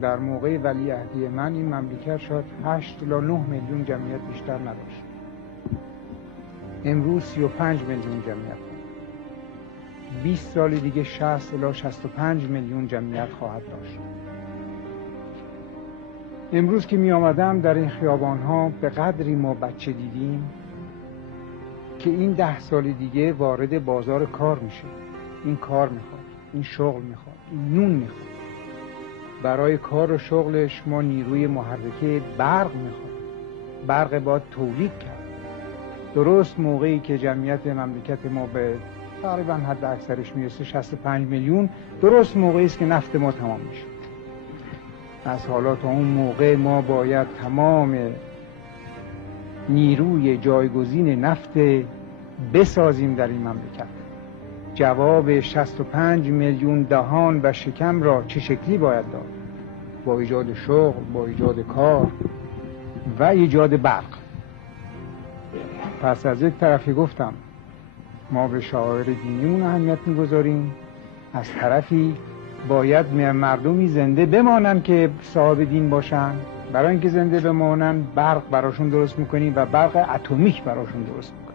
در موقع ولیعهدی من این مملکت شاید 8 الی 9 میلیون جمعیت بیشتر نداشت. امروز 35 میلیون جمعیت. 20 سال دیگه 60 الی 65 میلیون جمعیت خواهد داشت. امروز که می آمدم در این خیابان ها به قدری ما بچه دیدیم که این 10 سال دیگه وارد بازار کار میشه. این کار میخواد، این شغل میخواد، این نون میخواد. برای کار و شغلش ما نیروی محرکه برق میخواد. برق باید تولید کرد. درست موقعی که جمعیت مملکت ما به تقریبا حد اکثرش میرسه 65 میلیون، درست موقعی است که نفت ما تمام میشه. از حالا تا اون موقع ما باید تمام نیروی جایگزین نفت بسازیم در این مملکت. جواب 65 میلیون دهان و شکم را چه شکلی باید داد؟ با ایجاد شغل، با ایجاد کار و ایجاد برق. پس از یک طرفی گفتم ما به شعائر دینیمون اهمیت میگذاریم، از طرفی باید مردمی زنده بمانن که صاحب دین باشن. برای اینکه زنده بمانن برق براشون درست میکنیم و برق اتمیک براشون درست میکنیم.